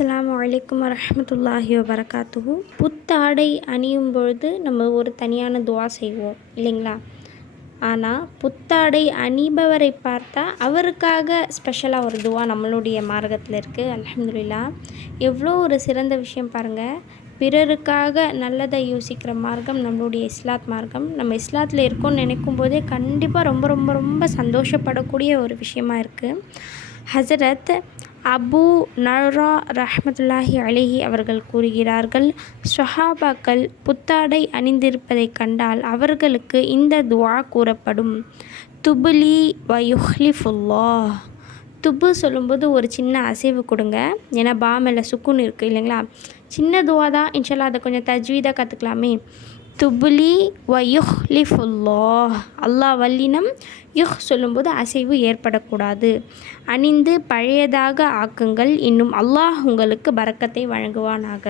அஸ்ஸலாமு அலைக்கும் வரஹ்மத்துல்லாஹி வபரகாத்துஹு. புத்தாடை அணியும் பொழுது நம்ம ஒரு தனியான துவா செய்வோம் இல்லைங்களா? ஆனால் புத்தாடை அணிபவரை பார்த்தா அவருக்காக ஸ்பெஷலாக ஒரு துவா நம்மளுடைய மார்க்கத்தில் இருக்குது. அல்ஹம்துலில்லாஹ். எவ்வளோ ஒரு சிறந்த விஷயம் பாருங்கள். பிறருக்காக நல்லதை யோசிக்கிற மார்க்கம் நம்மளுடைய இஸ்லாத் மார்க்கம். நம்ம இஸ்லாத்தில் இருக்கோம்னு நினைக்கும் போதே கண்டிப்பாக ரொம்ப ரொம்ப ரொம்ப சந்தோஷப்படக்கூடிய ஒரு விஷயமா இருக்குது. ஹஸரத் அபு நர்ரா ரஹ்மத்துல்லாஹி அலைஹி அவர்கள் கூறுகிறார்கள், ஸஹாபாக்கள் புத்தாடை அணிந்திருப்பதைக் கண்டால் அவர்களுக்கு இந்த துஆ கூறப்படும். துபுலி வ யுஹ்லிஃபுல்லாஹ். துபு சொல்லும்போது ஒரு சின்ன அசைவு கொடுங்க. ஏன்னா பா மேல சுக்குன் இருக்குது இல்லைங்களா? சின்ன துவா தான், இன்ஷால்லா அதை கொஞ்சம் தஜ்வீதாக கற்றுக்கலாமே. துபுலி வ யுஹ்லிஃபுல்லாஹ். அல்லாஹ் வல்லினம். சொல்லும்போது அசைவு ஏற்படக்கூடாது. அணிந்து பழையதாக ஆக்குங்கள், இன்னும் அல்லாஹ் உங்களுக்கு பரக்கத்தை வழங்குவானாக.